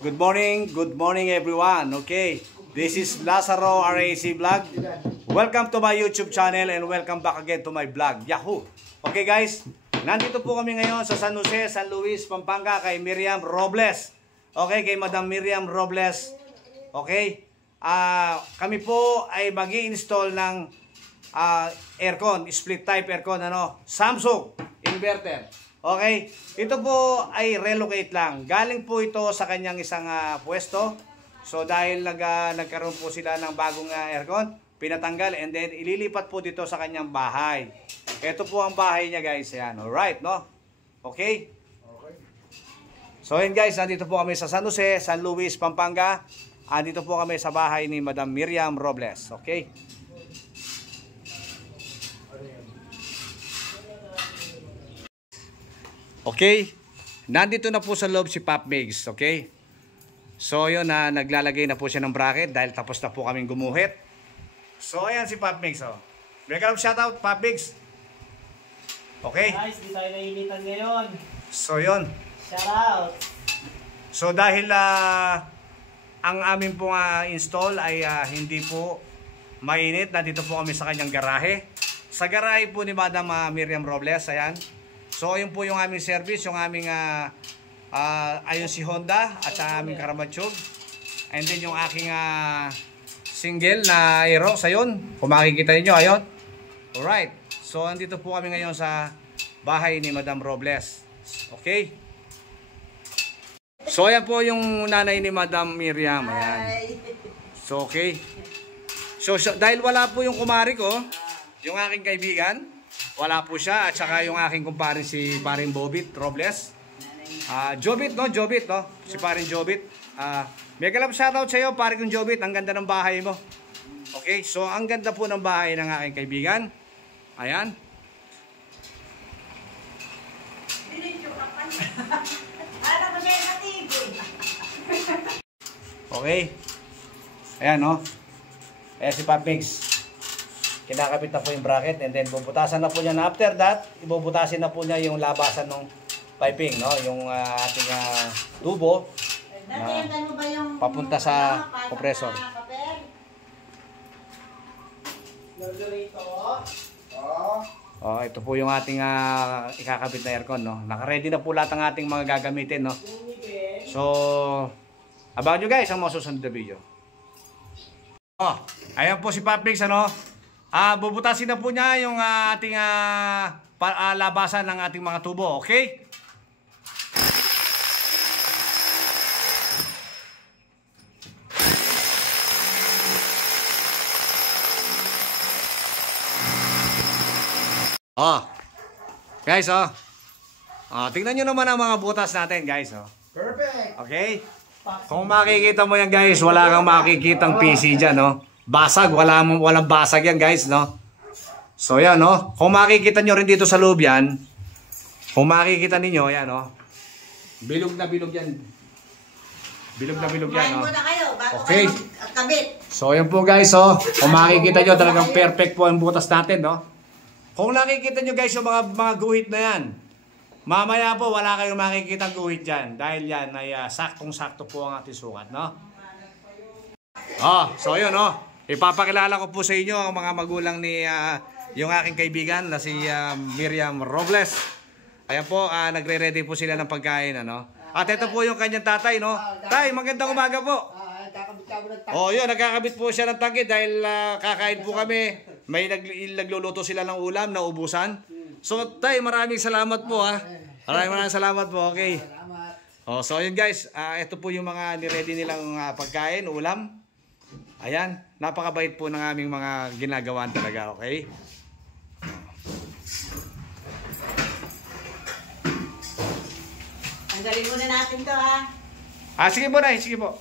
Good morning everyone. Okay, this is Lazaro RAC Vlog. Welcome to my YouTube channel and welcome back again to my vlog. Yahoo! Okay guys, nandito po kami ngayon sa San Jose, San Luis, Pampanga kay Miriam Robles. Okay, kay Madam Miriam Robles. Okay, kami po ay mag-i-install ng aircon, split type aircon, Samsung inverter. Okay, ito po ay relocate lang. Galing po ito sa kanyang isang pwesto. So dahil nagkaroon po sila ng bagong aircon, pinatanggal and then ililipat po dito sa kanyang bahay. Ito po ang bahay niya guys. Ayan, alright, no? Okay? So yun guys, nandito po kami sa San Jose, San Luis, Pampanga. Dito po kami sa bahay ni Madam Miriam Robles. Okay? Okay, nandito na po sa loob si Pop Migs, okay? So yun, naglalagay na po siya ng bracket dahil tapos na po kaming gumuhit. So ayan si Pop Migs, oh. Welcome, shoutout Pop Migs. Okay? Guys, di tayo nainitan ngayon. So yun. Shoutout. So dahil ang aming pong install ay hindi po mainit, nandito po kami sa kanyang garahe. Sa garahe po ni Madam Miriam Robles, ayan. So ayun po yung aming service, yung aming ayun si Honda at sa aming Karamatsyog. And then yung aking single na Aerox, ayun. Kung makikita niyo, ayun. Alright. So andito po kami ngayon sa bahay ni Madam Robles. Okay. So ayan po yung nanay ni Madam Miriam. Ayan. So okay. So dahil wala po yung kumari ko, yung aking kaibigan, wala po siya, at saka yung aking kumparin si paring Bobit Robles. Jobit, no? Jobit, no? Si paring Jobit. Mega love shoutout sa iyo, paring Jobit. Ang ganda ng bahay mo. Okay, so ang ganda po ng bahay ng aking kaibigan. Ayan. Okay. Ayan, no? Ayan si Pop Migs. Kinakabit na po yung bracket and then bubutasan na po niya na after that, ibubutasin na po niya yung labasan ng piping, no? Yung ating tubo na papunta sa compressor. Oh, ito po yung ating ikakabit na aircon, no? Naka-ready na po lahat ng ating mga gagamitin, no? So, abangan nyo guys ang mga susunod na video. Oh, ayan po si Pop Migs, ano? Bubutasin na po niya yung ating labasan ng ating mga tubo, okay? Oh. Guys, oh. Tingnan niyo naman ang mga butas natin, guys, oh. Perfect. Okay? Kung makikita mo yan, guys, wala kang makikitang PC diyan, no? Basag, walang basag yan guys, no? So yan, no? Kung makikita nyo rin dito sa loob yan, kung makikita ninyo, yan, no? Bilog na bilog yan. Bilog na bilog yan, no? Okay. So yan po guys, oh. Kung makikita nyo, talagang perfect po ang butas natin, no? Kung nakikita nyo guys yung mga guhit na yan, mamaya po wala kayong makikita guhit dyan. Dahil yan ay saktong-sakto po ang ating sukat, no? So yun, no? Ipapakilala ko po sa inyo ang mga magulang ni yung aking kaibigan na si Miriam Robles. Ayan po, nagre-ready po sila ng pagkain, ano? At ito po yung kanyang tatay, no? Tay, magandang umaga po. Oh, yun, nagkakabit po siya ng tangke dahil kakain po kami. May nagluluto sila ng ulam na ubusan. So, tay, maraming salamat po, ha. Maraming salamat po, okay. Oh, so yun guys, ito po yung mga ni-ready nilang pagkain, ulam. Ayan, napakabait po ng aming mga ginagawan talaga, okay? Tanggalin muna natin to, ha? Sige po na, sige po.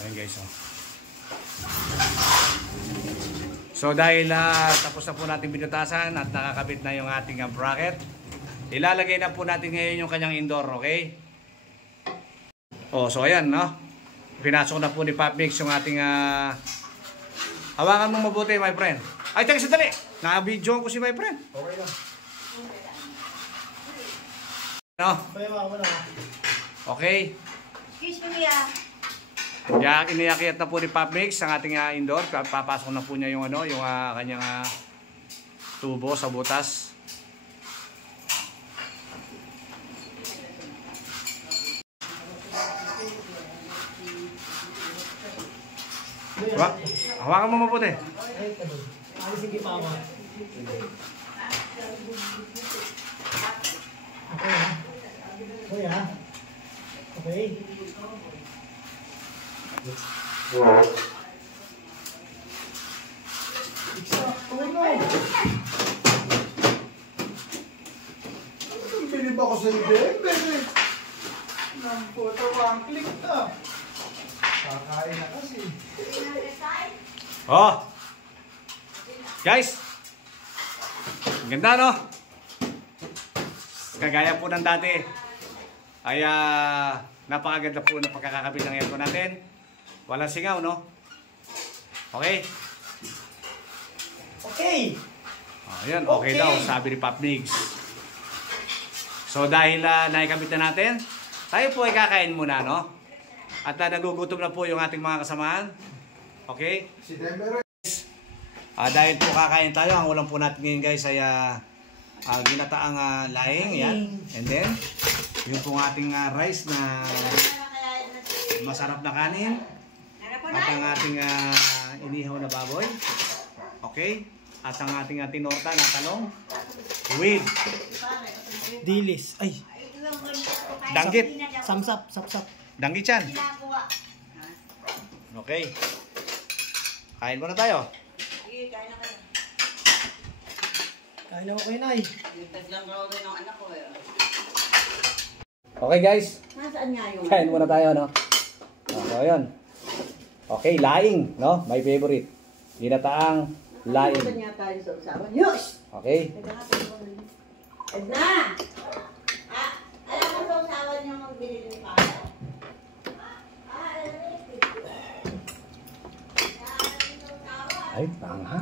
Ayan guys, oh. So dahil tapos na po natin binutasan at nakakabit na yung ating bracket, ilalagay na po natin ngayon yung kanyang indoor, okay? Oh, so ayan, no? Pinasok na po ni Pop Migs yung ating hawakan mo mabuti, my friend. Ay, teka, sandali! Naka-video ko si my friend. Okay lang. No? Okay. Excuse me, Mia. Kaya iniyakiyat na po ni Pop Mix ang ating indoor. Papasok na po niya yung yung kanyang tubo sa butas. Hawakan mo mabuti. Sige pa ako. Okay ha? Okay. Bilib ako sa ibig, baby. Nang puto, one click na. Kakain na kasi. Oh! Guys! Ang ganda, no? Kagaya po ng dati. Ay, napakaganda po ng pagkakakabit ng aircon natin. Walang singaw, no? Okay? Okay. Ayan, okay daw, sabi ni Pop Migs. So, dahil naikabit na natin, tayo po ay kakain muna, no? At nagugutom na po yung ating mga kasamahan. Okay? Si Denver. Dahil po kakain tayo, ang ulam po natin ngayon guys ay ginataang laing, yan. And then, yung pong ating rice na masarap na kanin. At ang ating inihaw na baboy. Okay? At ang ating tinorta na talong. With Dilis. Ay. danggit. Samsap. Sapsap. Danggit yan. Okay. Kain muna tayo. Kain na ako kayo, Nay. Okay guys. Nasaan nga yun? Kain muna tayo, no? So, yun. Okay, laing, no? My favorite. Ginataang laing. Nasaan nga tayo sa usapan? Yus! Okay. Edna! Alam mo sa usapan niyo ang binili ni Papa? Ay, tanga.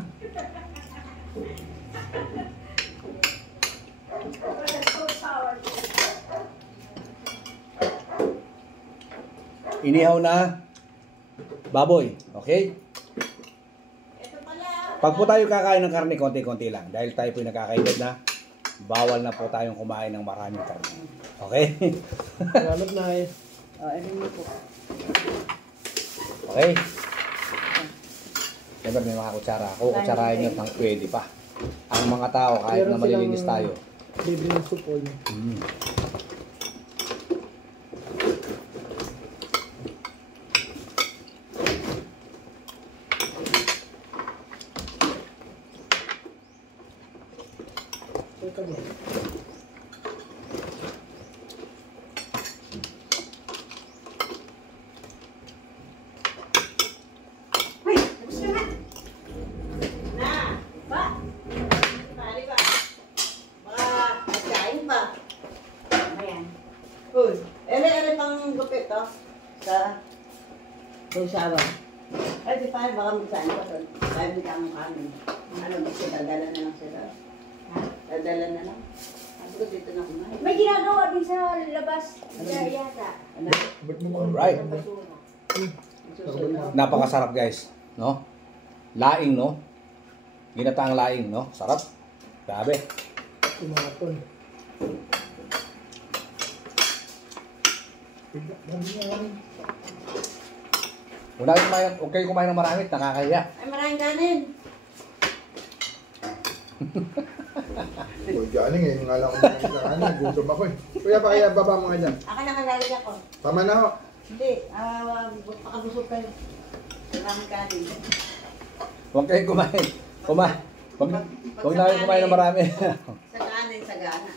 Inihaw na baboy. Okay? Pag po tayo kakain ng karne, konti-konti lang. Dahil tayo po nakakaedad na, bawal na po tayong kumain ng maraming karne. Okay? Salamat, Nay. Okay? Siyempre may mga kutsara. Kukutsarahin nyo nang pwede pa. Ang mga tao, kahit na malilinis tayo. Libre ng supol. Uy! Tapos ka na! Na! Ba? Pari ba? Baka magkain pa. Ayan. Uy! Ere pang gupit to. Sa usawan. Ay, di pare, baka magkain pa to. Kaya hindi ka mong kanin. Ano, gusto, dadala na lang sila. Ha? Dadala na lang. Sabi ko dito na kumain. May ginagawa din sa labas. Yata. Ano? Alright. Basura. Susunod. Napakasarap guys. No? Laing, no? Ginataang laing, no? Sarap. Grabe. Tumatol. Huwag kayo kumain ng marami, nakakahiya. Ay, maraming kanin. Uy, galing eh. Yung alam ko mga kanin. Gutom ako eh. Kuya, kaya baba mo nga dyan. Akin ang kalalagyan ko. Tama na ho. Hindi, pakabusog kayo. Maraming kanin. Huwag kayong kumain. Huwag na kayong kumain ng marami. Sa kanin, sa gana.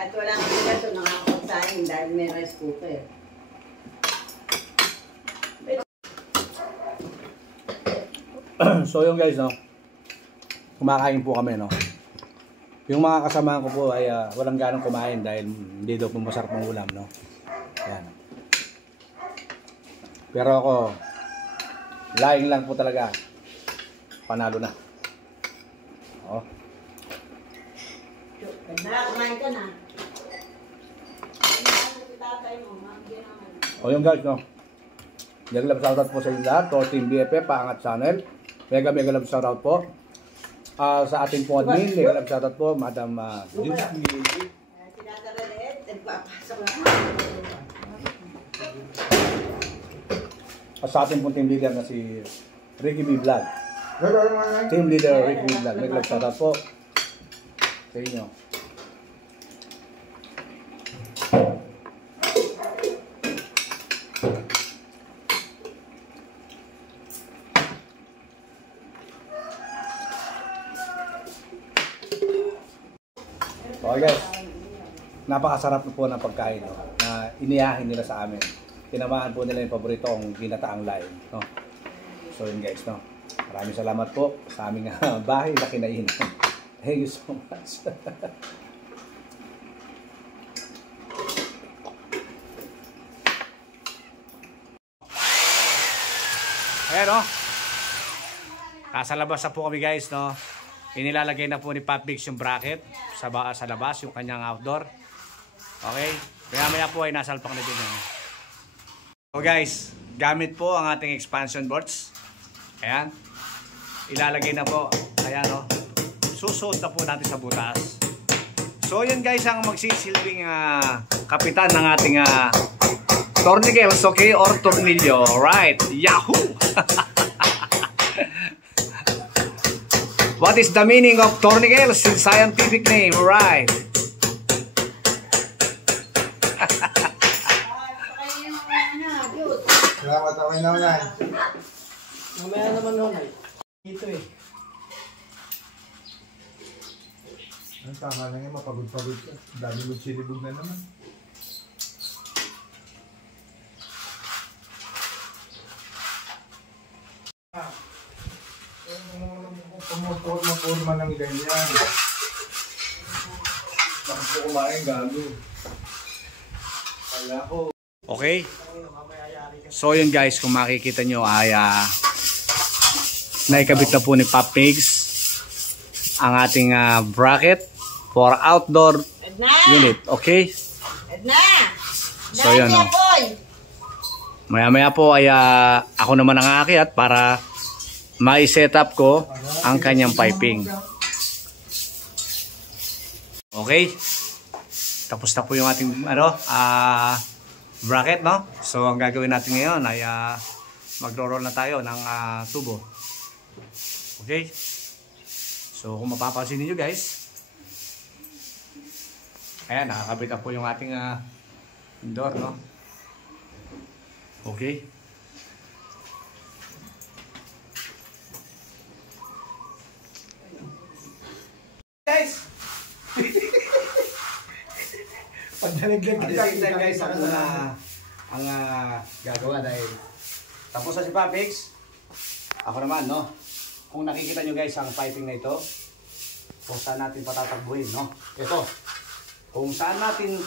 At wala kang kaso nakakapagsahin dahil may rice cooker. So yung guys, no? Kumakain po kami, no? Yung mga kasama ko po ay walang ganong kumain dahil hindi daw po masarap ng ulam, no? Yan. Pero ako, laing lang po talaga. Panalo na. Oh. Kumain ka na. Si tatay mo, mabigyan naman. O yung guys, no? Mega love shoutout po sa inyo lahat. To Team BFF, Paangat Channel. Mega love shoutout po. Sa ating po admin, mega love shoutout po, Madam Judy. Tinataralit, nagpapasok na. At sa ating pong team leader na si Ricky B. Vlog. Team leader Ricky B. Vlog. Mega love shoutout po sa inyo. Okay guys, napakasarap po ng pagkain, no, na inihahin nila sa amin. Tinamahan po nila yung paborito kong ginataang laing, no. So yun guys, no. Maraming salamat po sa aming bahay na kinainan. Thank you so much. Ayan, no. Nasa labas na po kami guys, no. Inilalagay na po ni Pop Mix yung bracket sa labas, yung kanyang outdoor. Okay? Maya po ay nasalpak na din yun. So guys, gamit po ang ating expansion boards. Ayan. Ilalagay na po. Ayan, no. Susuot na po natin sa butas. So yun guys ang magsisilbing kapitan ng ating tornillos, okay? Or tornilyo. Right. Yahoo! What is the meaning of tornillos in scientific name? Right. Salamat ako na unan. Mamaya naman noon ay. Dito eh. Ang tama lang yan, mapagod-pagod ka. Dami mo silibog na naman. Pumupurma ng ganyan. Bakit ko kumain, gago. Kala ko. Okay. So yun guys, kung makikita nyo ay naikabit na po ni Pop Mix ang ating bracket for outdoor unit. Okay? Edna! So yun, no. Maya po ay ako naman ang aakyat para ma-set up ko ang kanyang piping. Okay? Tapos na po yung ating bracket, no? So ang gagawin natin ngayon ay magro-roll na tayo ng tubo. Okay? So kung mapapansin niyo guys, ayan, nakakabit na po yung ating indoor, no? Okay? Guys! Pagdaligdag Guys, ako na ang gagawa dahil tapos na si Pop Mix. Ako naman, no? Kung nakikita nyo guys ang piping na ito, kung saan natin patatakbuhin, no? Ito, kung saan natin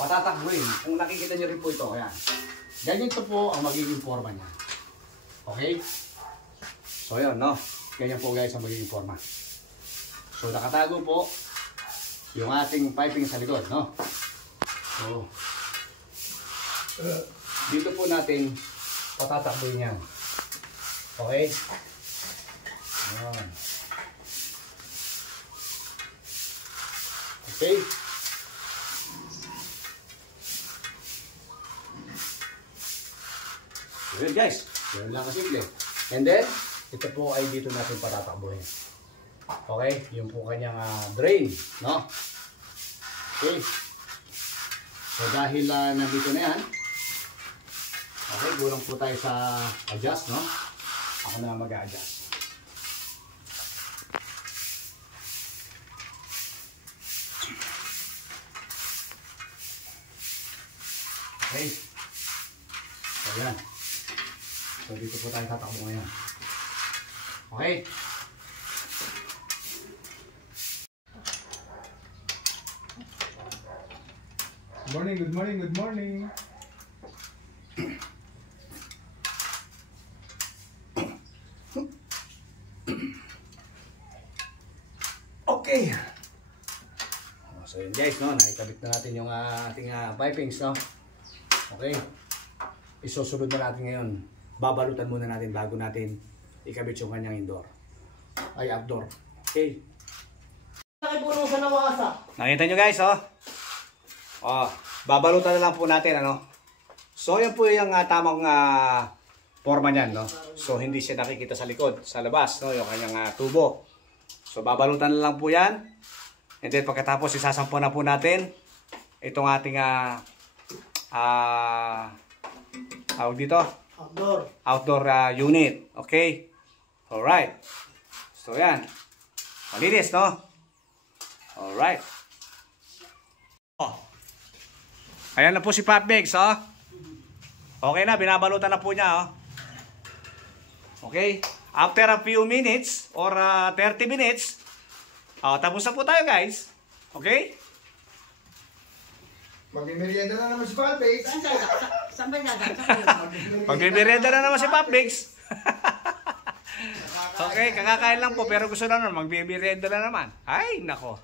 patatakbuhin, kung nakikita nyo rin po ito, ayan. Ganyan po ang magiging forma niya. Okay? So yun, no? Ganyan po guys ang magiging forma. So nakatago po yung ating piping sa likod, no? So, dito po natin patatakbuhin yan. Okay? Ayan. Okay? So yun guys, yun lang kasimple. And then, ito po ay dito natin patatakbuhin. Okay? Yung po kanyang drain, no? Okay? So dahil nandito na yan, okay, gulang po tayo sa adjust, no? Ako na mag-adjust. Okay? So yan. So dito po tayo tatakbo ngayon. Okay? Good morning, good morning. Okay. Guys, no, nakikabit na natin yung ating pipings, no? Okay. Isusunod na natin ngayon. Babalutan muna natin bago natin ikabit yung kanyang indoor. Ay, outdoor. Okay. Nakibulong sa nawasa. Nakita nyo guys, oh. Oh, babalutan na lang po natin, ano? So, yan po yung tamang forma niyan, no? So, hindi siya nakikita sa likod, sa labas, no? Yung kanyang tubo. So, babalutan na lang po yan. And then, pagkatapos, isasampo na po natin itong ating tawag dito? Outdoor unit. Okay? Alright. So, yan. Malinis, no? Alright. Oh. Ayan na po si Pop Mix, oh. Okay na, binabalutan na po niya, oh. Okay? After a few minutes or 30 minutes, tapos na po tayo, guys. Okay? Magmimerienda na naman si Patrick. Saan ba natin? Magmimerienda na naman si Pop Mix. Okay, kakakain lang po pero gusto na naman magmimerienda na naman. Ay, nako.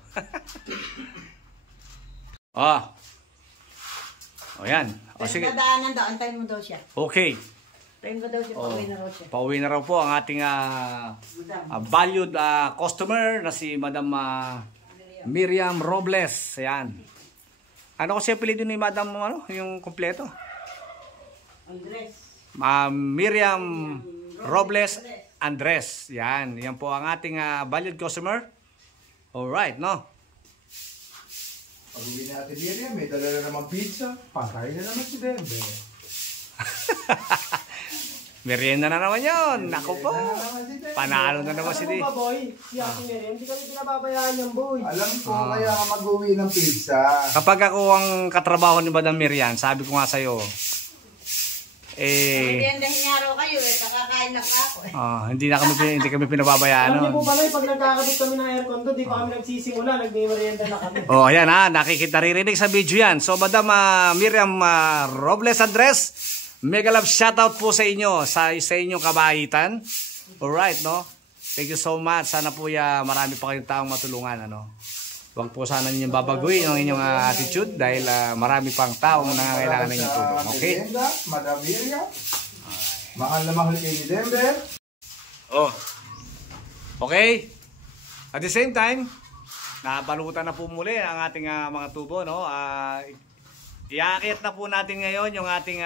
Oh. O yan. O sige. Dadaanan daw, antayin mo daw siya. Okay. Antayin mo daw siya, pauwi na raw siya. Pauwi na raw po ang ating valued customer na si Madam Miriam Robles. Ayan. Ano kasi apelido ni Madam yung kompleto? Andres. Miriam Robles Andres. Yan. Yan po ang ating valued customer. Alright, no? Pag-uwi natin Miriam, may dala na naman pizza. Patay na naman si Denver. Merienda na naman yun. Naku po. Panalo na naman si Di. Alam mo ba, boy? Si Ate Miriam, hindi kami pinababayaan yung boy. Alam ko, kaya ka mag-uwi ng pizza. Kapag ako ang katrabaho ni Madam Miriam, sabi ko nga sa'yo, Meriendahin nga raw kayo kakakain na ako hindi kami pinababayaan. Alam niyo po pala, pag nagkakabit kami ng aircon to, di pa kami nagsisimula, nagme-merienda na kami. Oh, ayan naririnig sa video yan. So, Madam Miriam Robles Andres, mega love shoutout po sa inyo, sa inyong kabahitan. Alright, no? Thank you so much. Sana po marami pa kayong taong matulungan, ano? Huwag po sana ninyong babaguhin ang inyong attitude dahil marami pang taong nangangailangan ng inyong tulong. Okay? Madam Miriam. Mahal na mahal kayo ni Denver. Oh. Okay? At the same time, nabalutan na po muli ang ating mga tubo, no? Iaakit na po natin ngayon yung ating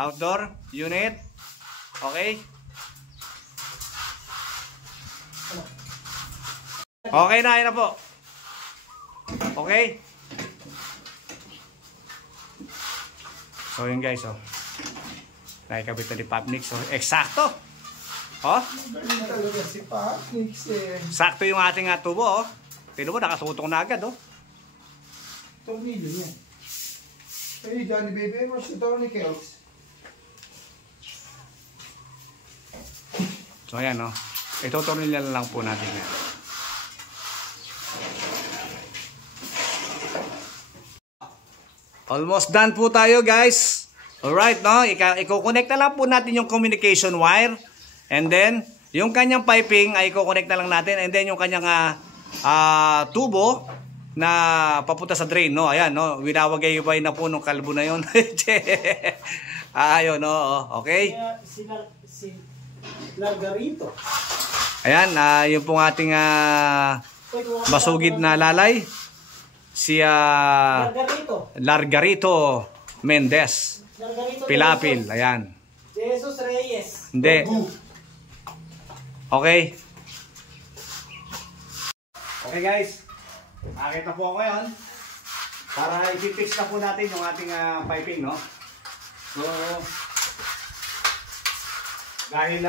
outdoor unit. Okay? Okay na, yun na po. Okay? So yun guys, oh. Nakikabit na ni Pop Mix, oh. Eksakto! Oh? Galing na talaga si Patrick, Sakto yung ating tubo, oh. Tignan mo, nakatutong na agad, oh. Tornilyo niya. Hey, Johnny Baby, where's the tourniquets? So ayan, oh. Ito tornilyo lang po natin yan. Almost done po tayo, guys. Alright, no? Iko-connect na lang po natin yung communication wire. And then, yung kanyang piping ay iko-connect na lang natin. And then, yung kanyang tubo na papunta sa drain, no? Ayan, no? Winawagay-wagay na po nung kalbo na yun. Ayun, no? Okay? Si Largarito. Ayan, yung pong ating masugid na lalay. Si Largarito Mendez. Pilapil, ayan. Jesus Reyes. Hindi. Okay. Okay guys. Nakita po ako ngayon. Para i-fix na po natin yung ating piping, no? So, dahil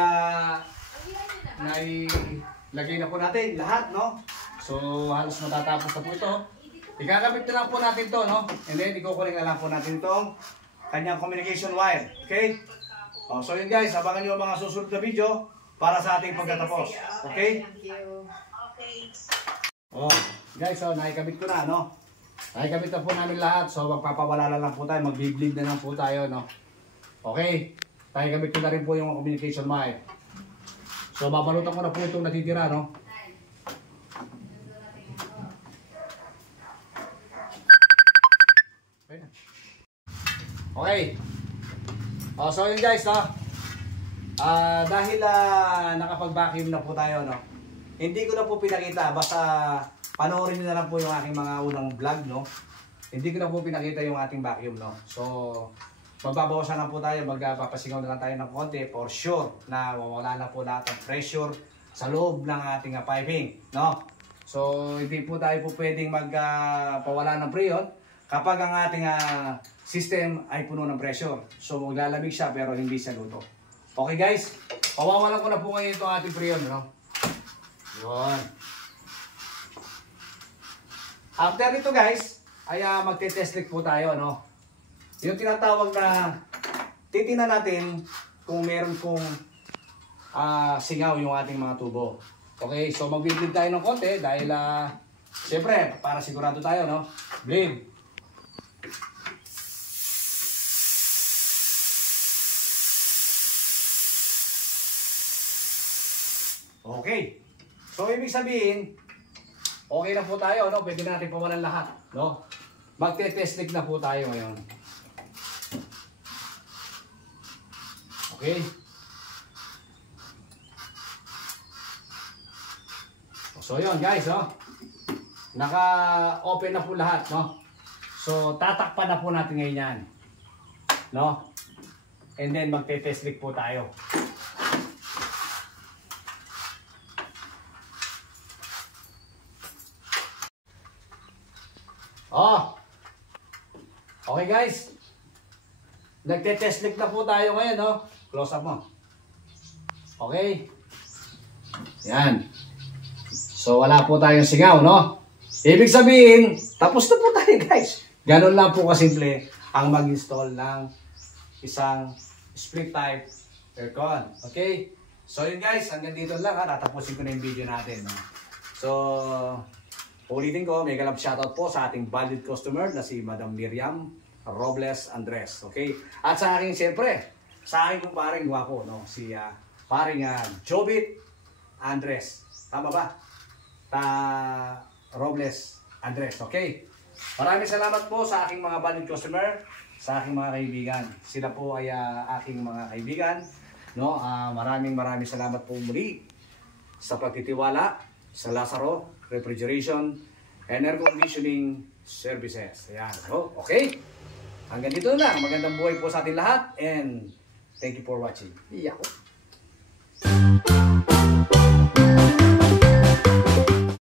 nailagay na po natin lahat, no? So, halos matatapos na po ito. Ikakabit na lang po natin to, no? And then, ikukuling na lang po natin itong kanyang communication wire. Okay? So yun guys, abangan nyo ang mga susunod na video para sa ating pagtatapos. Okay? Guys, nakikabit ko na, no? Nakikabit na po namin lahat. So, magpapawala na lang po tayo. Mag-bleed na lang po tayo, no? Okay? Nakikabit ko na rin po yung communication wire. So, babalutan ko na po itong natitira, no? Okay. So yun guys, no? Dahil nakapag-vacuum na po tayo, no? Hindi ko na po pinakita, basta panoorin nyo na lang po yung aking mga unang vlog, no? Hindi ko na po pinakita yung ating vacuum, no? So, magbabawasan na po tayo, magpapasingaw na lang tayo ng konti for sure na wala na po lahat ng pressure sa loob ng ating piping, no? So, hindi po tayo po pwedeng magpawala ng preyon kapag ang ating system ay puno ng pressure. So, maglalamig siya pero hindi siya luto. Okay guys, pawawalan ko na po ngayon itong ating preyon, no? Yun. After nito guys, ay magte-test leak po tayo, no? Yung tinatawag na titingnan natin kung meron pong singaw yung ating mga tubo. Okay, so mag-bleed tayo ng konti dahil siyempre, para sigurado tayo, no? Bleed. Okay. So, ibig sabihin, okay na po tayo, no? Pwede natin pawalan lahat, no? Magte-test leak na po tayo ngayon. Okay. So, yun guys, no? Naka-open na po lahat, no? So, tatakpan na po natin ngayon yan. No? And then, magte-test leak po tayo. Okay guys, nagte-test leak na po tayo ngayon, no? Close up mo. Okay. Yan. So wala po tayong singaw, no? Ibig sabihin, tapos na po tayo guys. Ganun lang po kasimple ang mag-install ng isang split type aircon. Okay? So yun guys, hanggang dito lang ha. Tatapusin ko na yung video natin, no? So, ulitin ko, mega love shoutout po sa ating valued customer na si Madam Miriam Robles Andres, okay? At sa akin, siyempre, sa akin kong paring guwapo, no? Si paring Jobit Andres. Tama ba? Robles Andres, okay? Maraming salamat po sa aking mga valued customer, sa aking mga kaibigan. Sila po ay aking mga kaibigan, no? Maraming salamat po muli sa pagtitiwala sa Lazaro Refrigeration and Air Conditioning Services. Ayan. So, okay? Hanggang dito na. Magandang buhay po sa ating lahat and thank you for watching. Iyak.